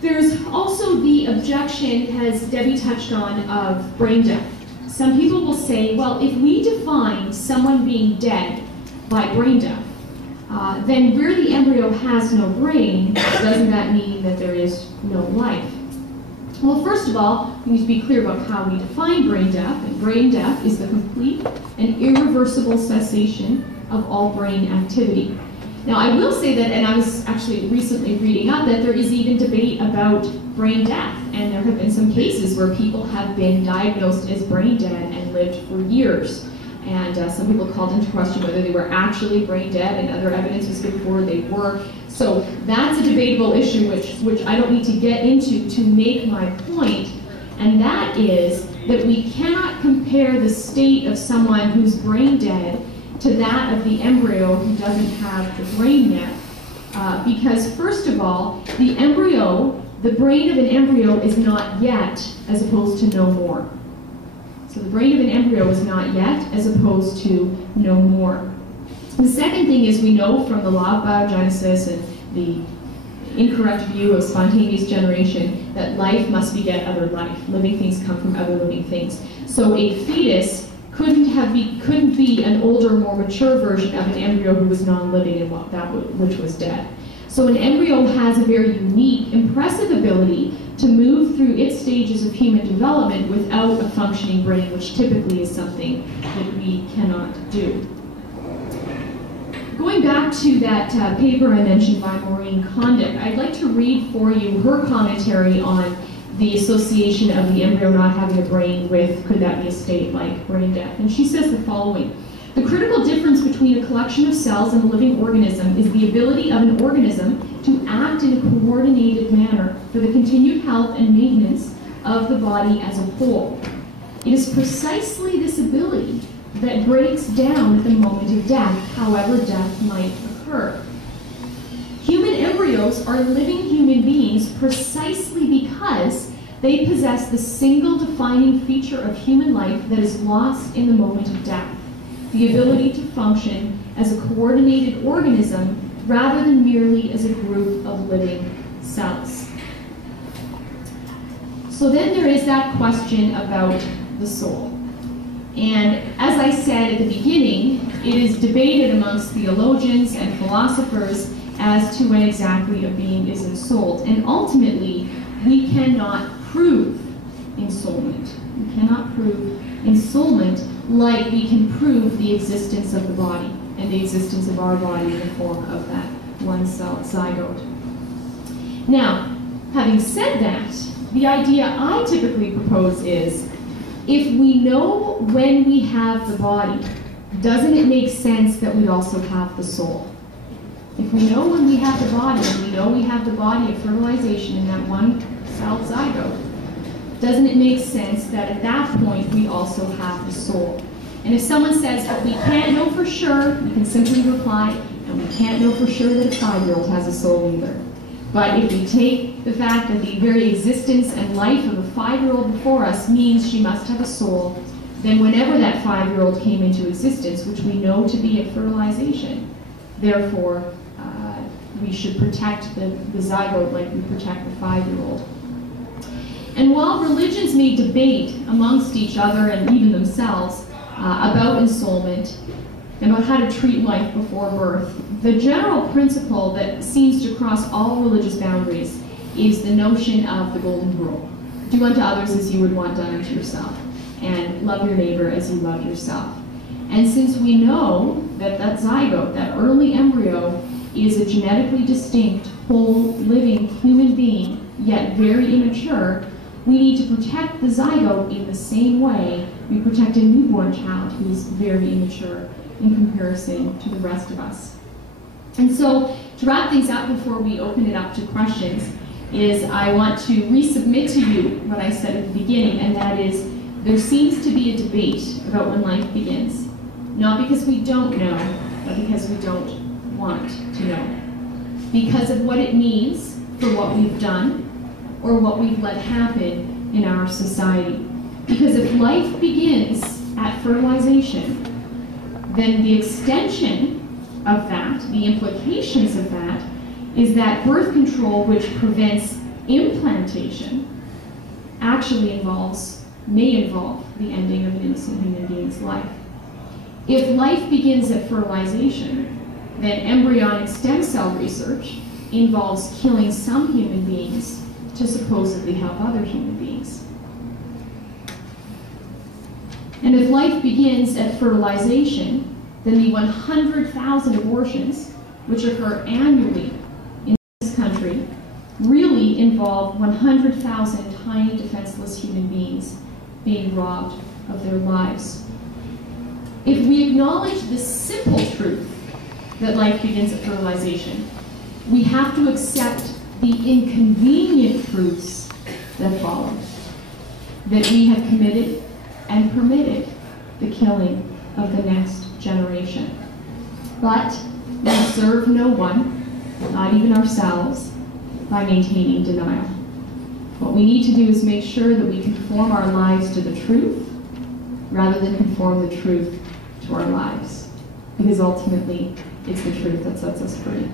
There's also the objection, as Debbie touched on, of brain death. Some people will say, well, if we define someone being dead by brain death, then where the embryo has no brain, doesn't that mean that there is no life? Well, first of all, we need to be clear about how we define brain death. And brain death is the complete and irreversible cessation of all brain activity. Now, I will say that, and I was actually recently reading up, that there is even debate about brain death. And there have been some cases where people have been diagnosed as brain dead and lived for years. And some people called into question whether they were actually brain dead, and other evidence was given forward they were. So that's a debatable issue which I don't need to get into to make my point, and that is that we cannot compare the state of someone who's brain dead to that of the embryo who doesn't have the brain yet. Because first of all, the brain of an embryo is not yet as opposed to no more. So the brain of an embryo is not yet as opposed to no more. The second thing is we know from the law of biogenesis and the incorrect view of spontaneous generation that life must beget other life. Living things come from other living things. So a fetus couldn't be an older, more mature version of an embryo who was non-living and which was dead. So an embryo has a very unique, impressive ability to move through its stages of human development without a functioning brain, which typically is something that we cannot do. Going back to that paper I mentioned by Maureen Condit, I'd like to read for you her commentary on the association of the embryo not having a brain with, could that be a state like brain death? And she says the following: the critical difference between a collection of cells and a living organism is the ability of an organism to act in a coordinated manner for the continued health and maintenance of the body as a whole. It is precisely this ability that breaks down at the moment of death, however death might occur. Human embryos are living human beings precisely because they possess the single defining feature of human life that is lost in the moment of death: the ability to function as a coordinated organism rather than merely as a group of living cells. So then there is that question about the soul. And as I said at the beginning, it is debated amongst theologians and philosophers as to when exactly a being is ensouled. And ultimately, we cannot prove ensoulment. We cannot prove ensoulment like we can prove the existence of the body and the existence of our body in the form of that one-cell zygote. Now, having said that, the idea I typically propose is, if we know when we have the body, doesn't it make sense that we also have the soul? If we know when we have the body, and we know we have the body of fertilization in that one-cell zygote, doesn't it make sense that at that point we also have the soul? And if someone says, but we can't know for sure, we can simply reply, and we can't know for sure that a 5-year-old has a soul either. But if we take the fact that the very existence and life of a 5-year-old before us means she must have a soul, then whenever that 5-year-old came into existence, which we know to be at fertilization, therefore we should protect the zygote like we protect the 5-year-old. And while religions may debate amongst each other and even themselves about ensoulment, about how to treat life before birth, the general principle that seems to cross all religious boundaries is the notion of the golden rule. Do unto others as you would want done unto yourself, and love your neighbor as you love yourself. And since we know that that zygote, that early embryo, is a genetically distinct, whole, living human being, yet very immature, we need to protect the zygote in the same way we protect a newborn child who is very immature in comparison to the rest of us. And so, to wrap things up before we open it up to questions, is I want to resubmit to you what I said at the beginning, and that is, there seems to be a debate about when life begins. Not because we don't know, but because we don't want to know. Because of what it means for what we've done, or what we've let happen in our society. Because if life begins at fertilization, then the extension of that, the implications of that, is that birth control, which prevents implantation actually may involve the ending of an innocent human being's life. If life begins at fertilization, then embryonic stem cell research involves killing some human beings to supposedly help other human beings. And if life begins at fertilization, then the 100,000 abortions which occur annually in this country really involve 100,000 tiny defenseless human beings being robbed of their lives. If we acknowledge this simple truth that life begins at fertilization, we have to accept the inconvenient truths that follow. That we have committed and permitted the killing of the next generation. But we serve no one, not even ourselves, by maintaining denial. What we need to do is make sure that we conform our lives to the truth rather than conform the truth to our lives. Because ultimately, it's the truth that sets us free.